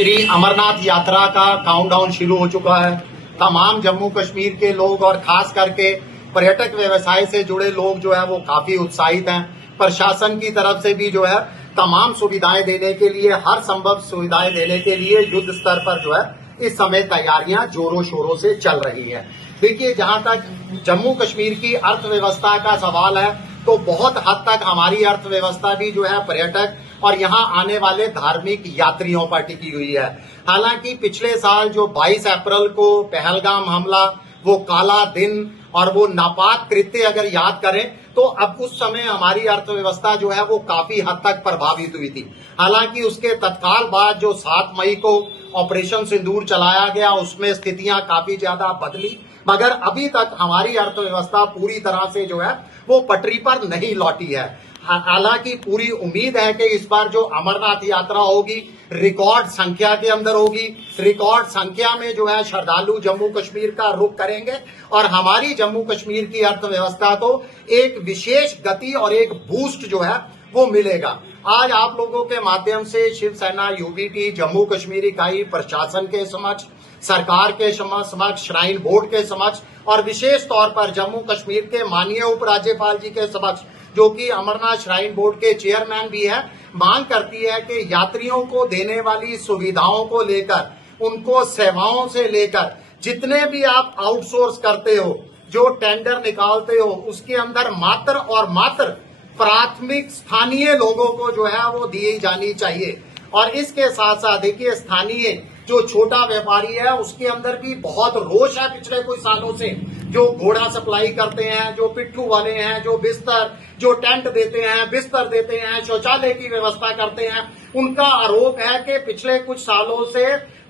श्री अमरनाथ यात्रा का काउंटडाउन शुरू हो चुका है। तमाम जम्मू कश्मीर के लोग और खास करके पर्यटक व्यवसाय से जुड़े लोग जो है वो काफी उत्साहित हैं। प्रशासन की तरफ से भी जो है तमाम सुविधाएं देने के लिए, हर संभव सुविधाएं देने के लिए युद्ध स्तर पर जो है इस समय तैयारियां जोरों शोरों से चल रही हैं। देखिए, जहां तक जम्मू कश्मीर की अर्थव्यवस्था का सवाल है तो बहुत हद तक हमारी अर्थव्यवस्था भी जो है पर्यटक और यहाँ आने वाले धार्मिक यात्रियों पर टिकी हुई है। हालांकि पिछले साल जो 22 अप्रैल को पहलगाम हमला, वो काला दिन और वो नापाक कृत्य अगर याद करें तो अब उस समय हमारी अर्थव्यवस्था जो है वो काफी हद तक प्रभावित हुई थी। हालांकि उसके तत्काल बाद जो 7 मई को ऑपरेशन सिंदूर चलाया गया, उसमें स्थितियां काफी ज्यादा बदली, मगर अभी तक हमारी अर्थव्यवस्था पूरी तरह से जो है वो पटरी पर नहीं लौटी है। हालांकि पूरी उम्मीद है कि इस बार जो अमरनाथ यात्रा होगी रिकॉर्ड संख्या के अंदर होगी। रिकॉर्ड संख्या में जो है श्रद्धालु जम्मू कश्मीर का रुख करेंगे और हमारी जम्मू कश्मीर की अर्थव्यवस्था को एक विशेष गति और एक बूस्ट जो है वो मिलेगा। आज आप लोगों के माध्यम से शिवसेना यूबीटी जम्मू कश्मीर इकाई प्रशासन के समक्ष, सरकार के समक्ष, श्राइन बोर्ड के समक्ष और विशेष तौर पर जम्मू कश्मीर के माननीय उपराज्यपाल जी के समक्ष, जो कि अमरनाथ श्राइन बोर्ड के चेयरमैन भी है, मांग करती है कि यात्रियों को देने वाली सुविधाओं को लेकर, उनको सेवाओं से लेकर, जितने भी आप आउटसोर्स करते हो, जो टेंडर निकालते हो, उसके अंदर मात्र और मात्र प्राथमिक स्थानीय लोगों को जो है वो दी जानी चाहिए। और इसके साथ साथ देखिए, स्थानीय जो छोटा व्यापारी है उसके अंदर भी बहुत रोष है पिछले कुछ सालों से। जो घोड़ा सप्लाई करते हैं, जो पिट्ठू वाले हैं, जो बिस्तर, जो टेंट देते हैं, बिस्तर देते हैं, शौचालय की व्यवस्था करते हैं, उनका आरोप है कि पिछले कुछ सालों से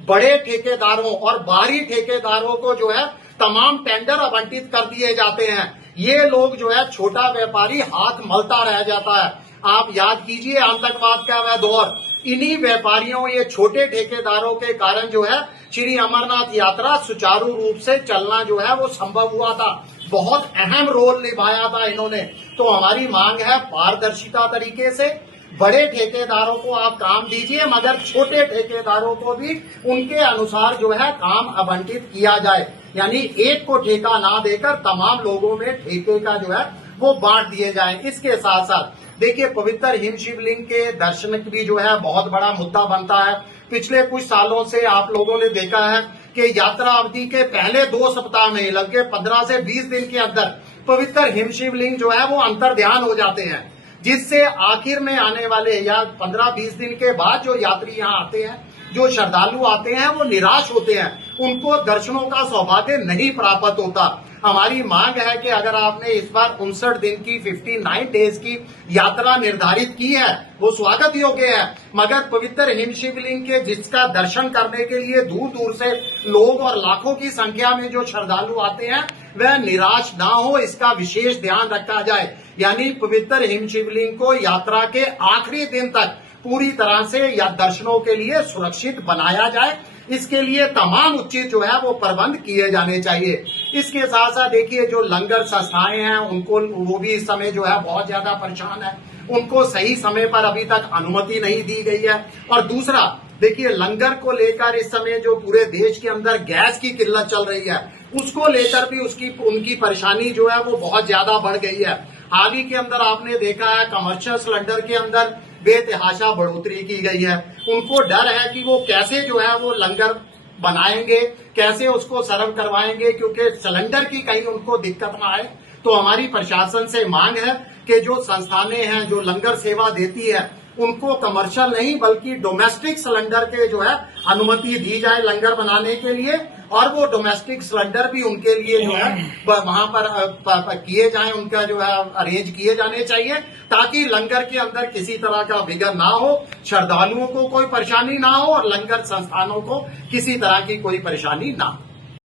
बड़े ठेकेदारों और बाहरी ठेकेदारों को जो है तमाम टेंडर आवंटित कर दिए जाते हैं। ये लोग जो है, छोटा व्यापारी हाथ मलता रह जाता है। आप याद कीजिए आतंकवाद का वह दौर, इन्हीं व्यापारियों, ये छोटे ठेकेदारों के कारण जो है श्री अमरनाथ यात्रा सुचारू रूप से चलना जो है वो संभव हुआ था। बहुत अहम रोल निभाया था इन्होंने। तो हमारी मांग है पारदर्शिता तरीके से बड़े ठेकेदारों को आप काम दीजिए, मगर छोटे ठेकेदारों को भी उनके अनुसार जो है काम आवंटित किया जाए। यानी एक को ठेका ना देकर तमाम लोगों में ठेके का जो है वो बांट दिए जाए। इसके साथ साथ देखिए, पवित्र हिम शिवलिंग के दर्शन भी जो है बहुत बड़ा मुद्दा बनता है। पिछले कुछ सालों से आप लोगों ने देखा है कि यात्रा अवधि के पहले 2 सप्ताह में लगभग 15 से 20 दिन के अंदर पवित्र हिम शिवलिंग जो है वो अंतर्ध्यान हो जाते हैं, जिससे आखिर में आने वाले या 15-20 दिन के बाद जो यात्री यहाँ आते हैं, जो श्रद्धालु आते हैं, वो निराश होते हैं, उनको दर्शनों का सौभाग्य नहीं प्राप्त होता। हमारी मांग है कि अगर आपने इस बार 59 दिन की 59 डेज की यात्रा निर्धारित की है, वो स्वागत योग्य है, मगर पवित्र हिम शिवलिंग के जिसका दर्शन करने के लिए दूर दूर से लोग और लाखों की संख्या में जो श्रद्धालु आते हैं, वह निराश ना हो, इसका विशेष ध्यान रखा जाए। यानी पवित्र हिम शिवलिंग को यात्रा के आखिरी दिन तक पूरी तरह से या दर्शनों के लिए सुरक्षित बनाया जाए। इसके लिए तमाम उचित जो है वो प्रबंध किए जाने चाहिए। इसके साथ साथ देखिए, जो लंगर संस्थाएं हैं उनको, वो भी इस समय जो है बहुत ज्यादा परेशान है। उनको सही समय पर अभी तक अनुमति नहीं दी गई है। और दूसरा देखिए, लंगर को लेकर इस समय जो पूरे देश के अंदर गैस की किल्लत चल रही है, उसको लेकर भी उनकी परेशानी जो है वो बहुत ज्यादा बढ़ गई है। हाल ही के अंदर आपने देखा है कमर्शियल सिलेंडर के अंदर बेतहाशा बढ़ोतरी की गई है। उनको डर है कि वो कैसे जो है वो लंगर बनाएंगे, कैसे उसको सर्व करवाएंगे, क्योंकि सिलेंडर की कहीं उनको दिक्कत ना आए। तो हमारी प्रशासन से मांग है कि जो संस्थानें हैं जो लंगर सेवा देती है, उनको कमर्शियल नहीं बल्कि डोमेस्टिक सिलेंडर के जो है अनुमति दी जाए लंगर बनाने के लिए, और वो डोमेस्टिक सिलेंडर भी उनके लिए जो है वहां पर किए जाएं, उनका जो है अरेंज किए जाने चाहिए, ताकि लंगर के अंदर किसी तरह का विघ्न ना हो, श्रद्धालुओं को कोई परेशानी ना हो और लंगर संस्थानों को किसी तरह की कोई परेशानी ना हो।